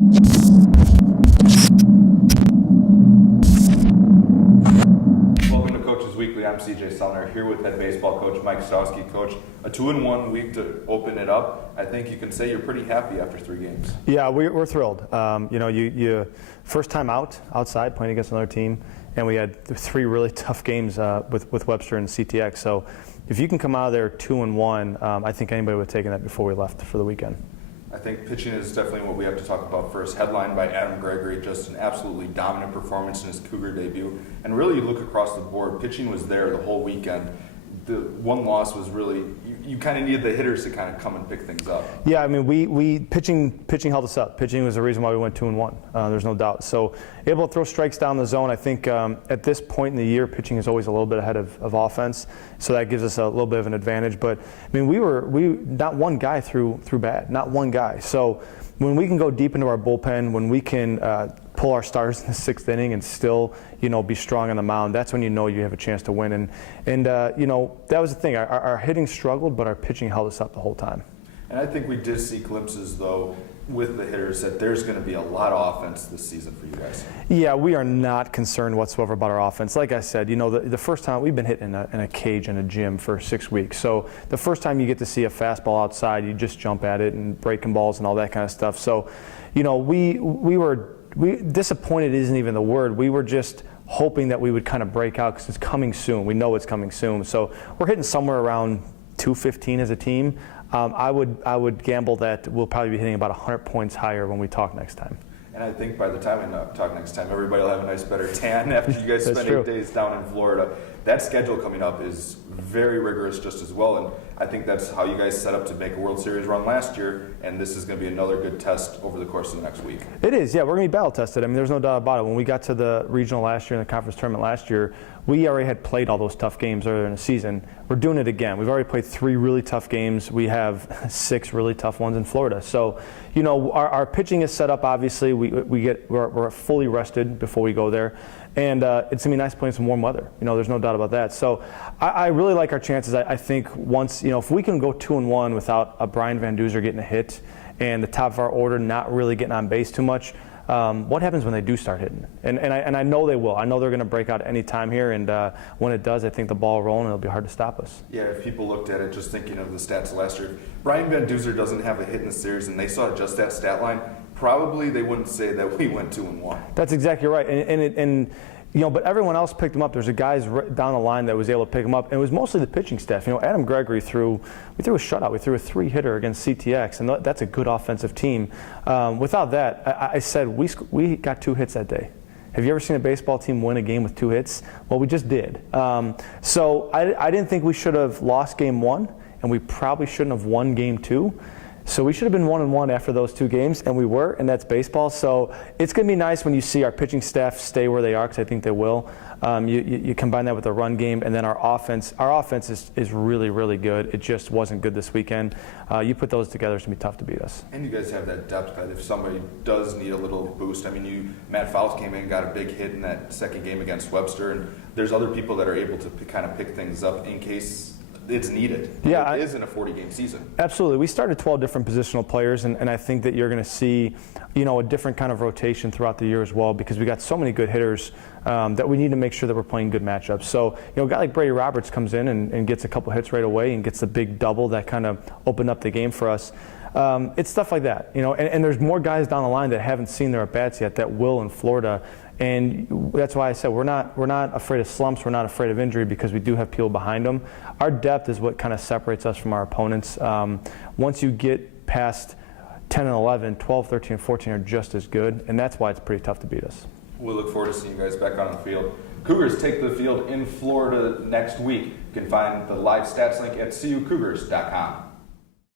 Welcome to Coaches Weekly. I'm CJ Sellner here with head baseball coach Mike Stowski. Coach, a 2-1 week to open it up. I think you can say you're pretty happy after 3 games. Yeah, we're thrilled. You first time outside playing against another team, and we had 3 really tough games with Webster and CTX. So if you can come out of there 2-1, I think anybody would have taken that before we left for the weekend. I think pitching is definitely what we have to talk about first. Headlined by Adam Gregory, just an absolutely dominant performance in his Cougar debut. And really, you look across the board, pitching was there the whole weekend. The one loss was really, you kind of needed the hitters to kind of come and pick things up. Yeah, I mean, we pitching held us up. Pitching was the reason why we went 2-1. There's no doubt. So able to throw strikes down the zone. I think at this point in the year, pitching is always a little bit ahead of offense. So that gives us a little bit of an advantage. But I mean, we not one guy threw bad, not one guy. So when we can go deep into our bullpen, when we can pull our stars in the 6th inning and still, be strong on the mound, that's when you have a chance to win. And that was the thing. Our hitting struggled, but our pitching held us up the whole time. And I think we did see glimpses, though, with the hitters that there's going to be a lot of offense this season for you guys. Yeah, we are not concerned whatsoever about our offense. Like I said, the first time we've been hitting in a cage in a gym for 6 weeks. So the first time you get to see a fastball outside, you just jump at it and breaking balls and all that kind of stuff. So, we were disappointed isn't even the word. We were just hoping that we would kind of break out because it's coming soon. We know it's coming soon. So we're hitting somewhere around 215 as a team. I would gamble that we'll probably be hitting about 100 points higher when we talk next time. And I think by the time we talk next time, everybody will have a nice better tan after you guys spend 8 days down in Florida. That schedule coming up is very rigorous just as well, and I think that's how you guys set up to make a World Series run last year, and this is going to be another good test over the course of the next week. It is, yeah. We're going to be battle tested. I mean, there's no doubt about it. When we got to the regional last year and the conference tournament last year, we already had played all those tough games earlier in the season. We're doing it again. We've already played 3 really tough games. We have 6 really tough ones in Florida. So, our pitching is set up. Obviously, we're fully rested before we go there. And it's going to be nice playing some warm weather. There's no doubt about that. So I really like our chances. I think once, if we can go 2-1 without a Brian Van Duzer getting a hit and the top of our order not really getting on base too much, what happens when they do start hitting? And I know they will. I know they're going to break out any time here. And when it does, I think the ball will roll and it'll be hard to stop us. Yeah, if people looked at it just thinking of the stats last year, Brian Van Duzer doesn't have a hit in the series and they saw just that stat line, probably they wouldn't say that we went 2-1. That's exactly right. But everyone else picked him up. There's a guys down the line that was able to pick him up, and it was mostly the pitching staff. Adam Gregory we threw a shutout. We threw a 3-hitter against CTX, and that's a good offensive team. Without that, I said we got 2 hits that day. Have you ever seen a baseball team win a game with 2 hits? Well, we just did. So I didn't think we should have lost game 1, and we probably shouldn't have won game 2. So we should have been 1-1 after those 2 games, and we were, and that's baseball. So it's going to be nice when you see our pitching staff stay where they are, because I think they will. You combine that with the run game, and then our offense is really, really good. It just wasn't good this weekend. You put those together, it's going to be tough to beat us. And you guys have that depth that if somebody does need a little boost, Matt Fouts came in and got a big hit in that second game against Webster, and there's other people that are able to kind of pick things up in case it's needed. Yeah, it is in a 40-game season. Absolutely. We started 12 different positional players, and I think that you're going to see, a different kind of rotation throughout the year as well, because we got so many good hitters that we need to make sure that we're playing good matchups. So, a guy like Brady Roberts comes in and gets a couple hits right away and gets a big double that kind of opened up the game for us. It's stuff like that, and there's more guys down the line that haven't seen their at-bats yet that will in Florida. And that's why I said we're not afraid of slumps. We're not afraid of injury because we do have people behind them. Our depth is what kind of separates us from our opponents. Once you get past 10 and 11, 12, 13, and 14 are just as good, and that's why it's pretty tough to beat us. We look forward to seeing you guys back on the field. Cougars take the field in Florida next week. You can find the live stats link at CUCougars.com.